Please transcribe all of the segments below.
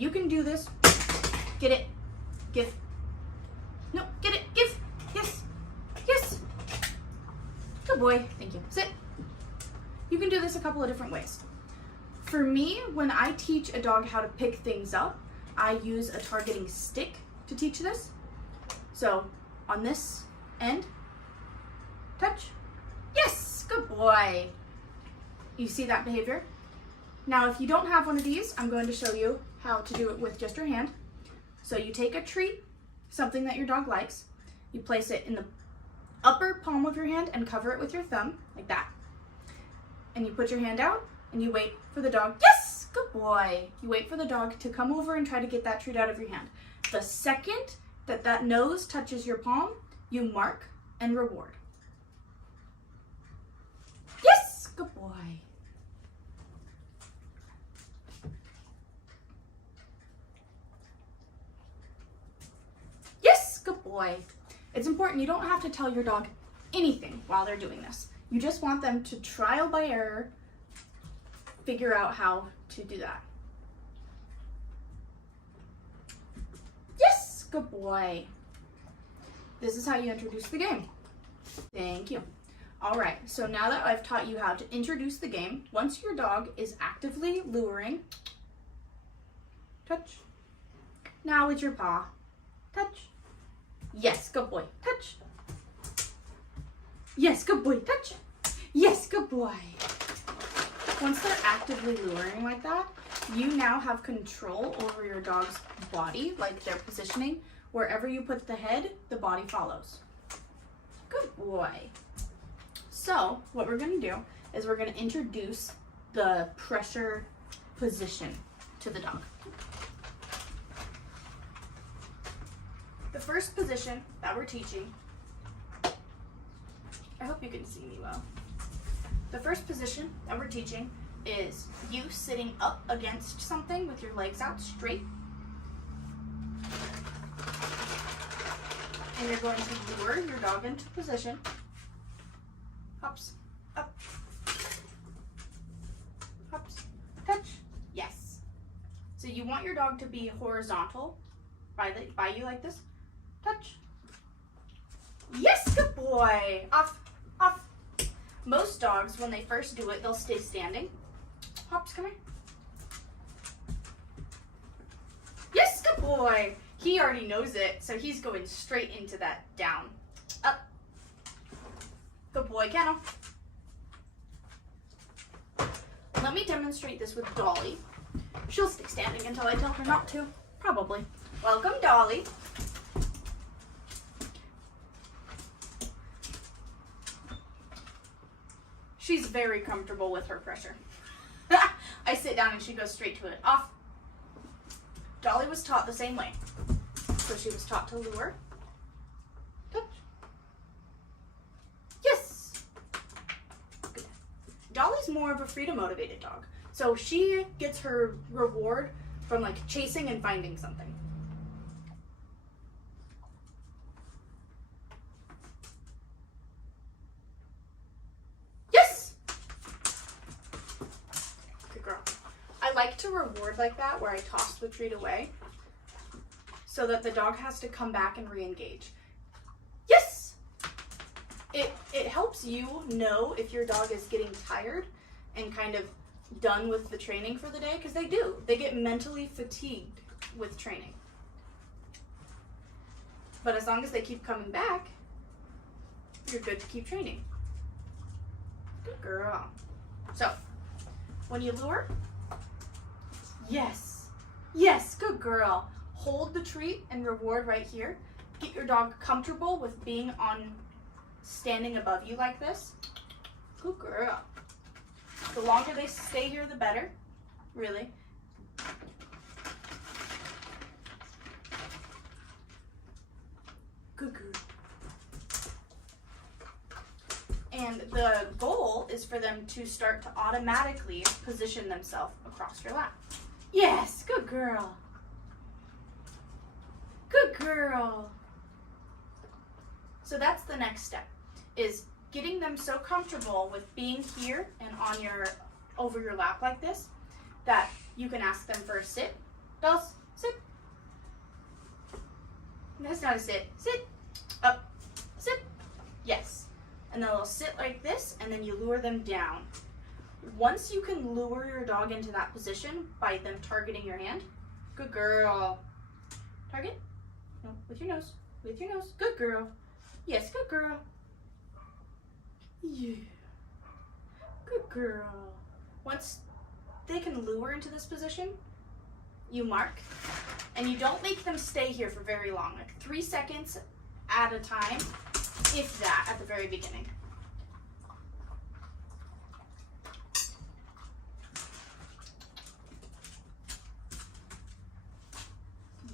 And you can do this. Get it. Give. No, get it. Give. Yes. Yes. Good boy. Thank you. Sit. You can do this a couple of different ways. For me, when I teach a dog how to pick things up, I use a targeting stick to teach this. So on this end, touch. Yes, good boy. You see that behavior? Now, if you don't have one of these, I'm going to show you how to do it with just your hand. So you take a treat, something that your dog likes, you place it in the upper palm of your hand and cover it with your thumb, like that. And you put your hand out and you wait for the dog. Yes, good boy. You wait for the dog to come over and try to get that treat out of your hand. The second that that nose touches your palm, you mark and reward. Yes, good boy. Yes, good boy. It's important, you don't have to tell your dog anything while they're doing this. You just want them to trial by error figure out how to do that. Yes, good boy. This is how you introduce the game. Thank you. All right, so now that I've taught you how to introduce the game, once your dog is actively luring, touch. Now with your paw, touch. Yes, good boy, touch. Yes, good boy, touch. Yes, good boy. Once they're actively luring like that, you now have control over your dog's body, like their positioning. Wherever you put the head, the body follows. Good boy. So what we're gonna do is we're gonna introduce the pressure position to the dog. The first position that we're teaching, I hope you can see me well. The first position that we're teaching is you sitting up against something with your legs out straight. And you're going to lure your dog into position. Hops, up, hops, touch, yes. So you want your dog to be horizontal by you like this, touch. Yes, good boy, off, off. Most dogs, when they first do it, they'll stay standing. Hops, come here. Yes, good boy. He already knows it, so he's going straight into that down. Up. Good boy, kennel. Let me demonstrate this with Dolly. She'll stay standing until I tell her not to, probably. Welcome, Dolly. She's very comfortable with her pressure. I sit down and she goes straight to it. Off. Dolly was taught the same way. So she was taught to lure. Touch. Yes. Good. Dolly's more of a freedom-motivated dog. So she gets her reward from like chasing and finding something. I like to reward like that, where I toss the treat away so that the dog has to come back and re-engage. Yes! It helps you know if your dog is getting tired and kind of done with the training for the day, because they do. They get mentally fatigued with training. But as long as they keep coming back, you're good to keep training. Good girl. So, when you lure, yes, yes, good girl. Hold the treat and reward right here. Get your dog comfortable with being standing above you like this. Good girl. The longer they stay here, the better, really. Good girl. And the goal is for them to start to automatically position themselves across your lap. Yes, good girl. Good girl. So that's the next step, is getting them so comfortable with being here and over your lap like this, that you can ask them for a sit Dolls, sit. That's not a sit. Sit. Up. Sit. Yes. And then they'll sit like this, and then you lure them down. Once you can lure your dog into that position by them targeting your hand, good girl. Target. No, with your nose. With your nose. Good girl. Yes, good girl. Yeah. Good girl. Once they can lure into this position, you mark, and you don't make them stay here for very long, like 3 seconds at a time, if that, at the very beginning.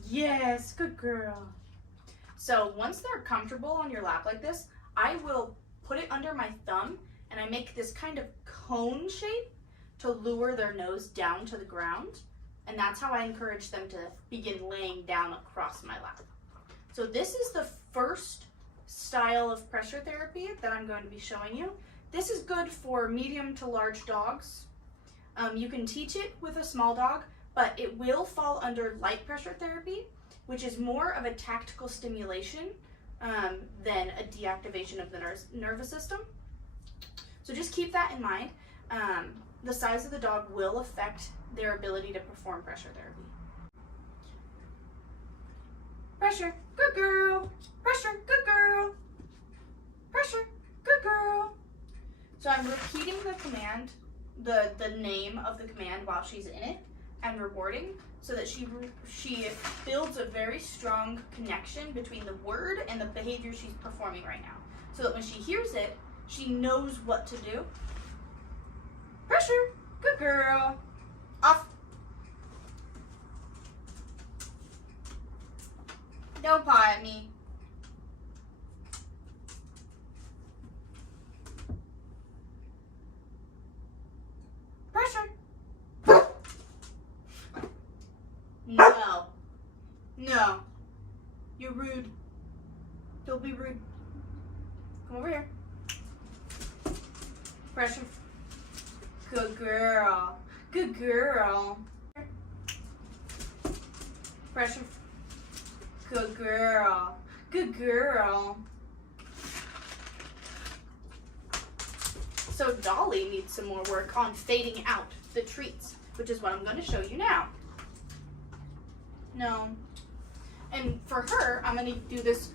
Yes, good girl. So once they're comfortable on your lap like this, I will put it under my thumb and I make this kind of cone shape to lure their nose down to the ground. And that's how I encourage them to begin laying down across my lap. So this is the first style of pressure therapy that I'm going to be showing you. This is good for medium to large dogs. You can teach it with a small dog, but it will fall under light pressure therapy, which is more of a tactical stimulation than a deactivation of the nervous system. So just keep that in mind. The size of the dog will affect their ability to perform pressure therapy. Pressure, good girl. Pressure, good girl. Pressure, good girl. So I'm repeating the command, the name of the command while she's in it, and rewarding, so that she builds a very strong connection between the word and the behavior she's performing right now. So that when she hears it, she knows what to do. Pressure, good girl. Off. Don't paw at me. Pressure. No. No. You're rude. Don't be rude. Come over here. Pressure. Good girl. Good girl. Pressure. Good girl. Good girl. So Dolly needs some more work on fading out the treats, which is what I'm going to show you now. No. And for her, I'm going to do this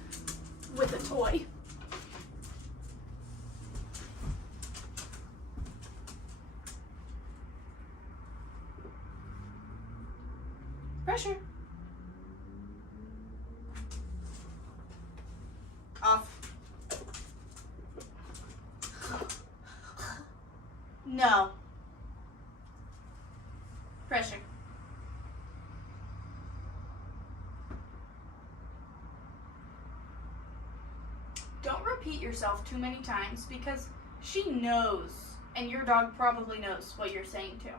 with a toy. Pressure. Off. No. Pressure. Don't repeat yourself too many times because she knows, and your dog probably knows what you're saying too.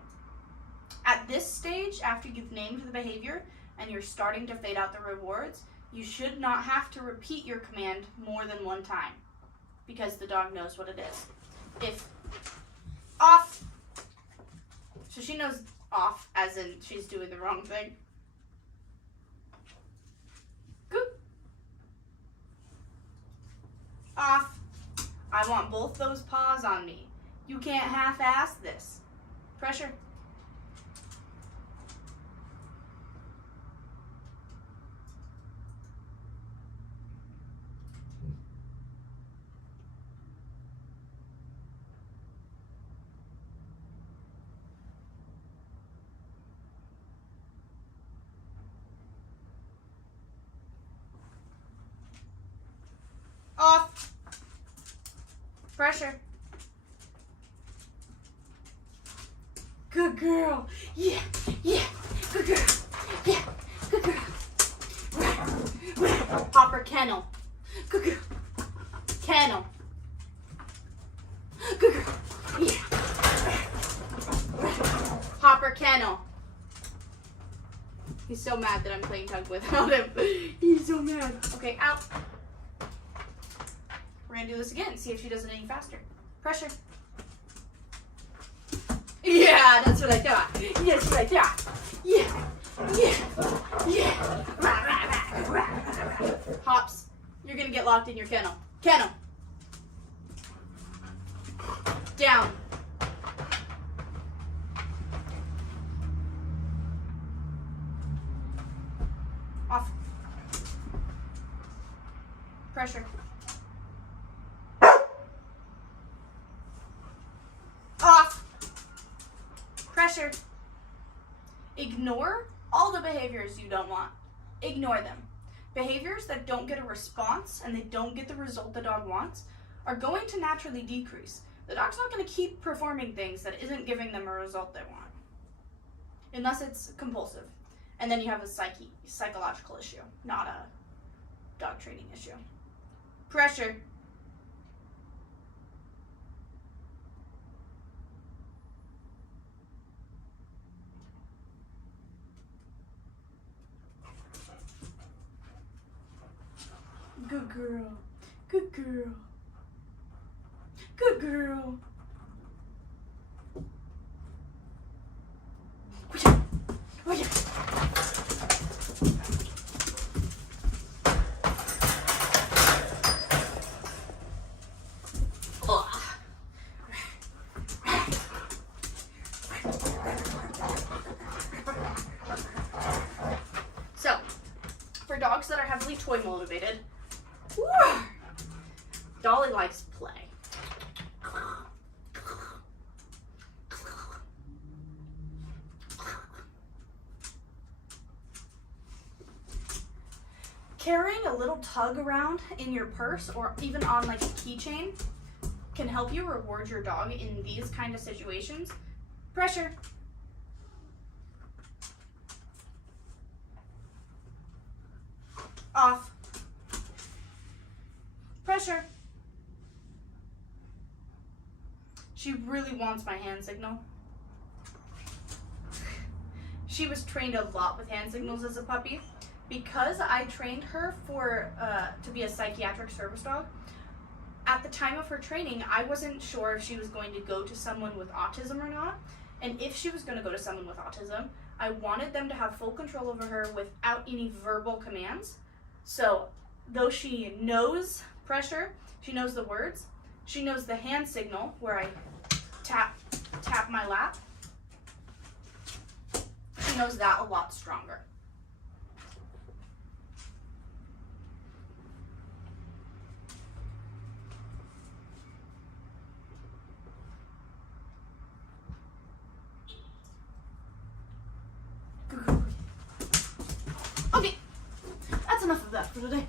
At this stage, after you've named the behavior and you're starting to fade out the rewards, you should not have to repeat your command more than one time because the dog knows what it is. If off, so she knows off as in she's doing the wrong thing. Good. Off. I want both those paws on me. You can't half-ass this. Pressure. Off. Pressure. Good girl. Yeah, yeah. Good girl. Yeah, good girl. Hopper kennel. Good girl. Kennel. Good girl. Yeah. Hopper kennel. He's so mad that I'm playing tug without him. He's so mad. Okay, out. We're gonna do this again, see if she does it any faster. Pressure. Yeah, that's what I thought. Yes, what I thought. Yeah, Yeah. Yeah. Rah, rah, rah, rah, rah, rah. Hops, you're gonna get locked in your kennel. Kennel. Down. Off. Pressure. Off. Pressure. Ignore all the behaviors you don't want. Ignore them. Behaviors that don't get a response and they don't get the result the dog wants are going to naturally decrease. The dog's not going to keep performing things that isn't giving them a result they want. Unless it's compulsive. And then you have a psychological issue, not a dog training issue. Pressure. Good girl. Good girl. Good girl. Oh yeah. So, for dogs that are heavily toy motivated, Dolly likes play. Carrying a little tug around in your purse or even on like a keychain can help you reward your dog in these kind of situations. Pressure. Off. Pressure. She really wants my hand signal. She was trained a lot with hand signals as a puppy. Because I trained her to be a psychiatric service dog, at the time of her training, I wasn't sure if she was going to go to someone with autism or not. And if she was going to go to someone with autism, I wanted them to have full control over her without any verbal commands. So, though she knows pressure, she knows the words, she knows the hand signal where I tap my lap. She knows that a lot stronger. Okay, that's enough of that for today.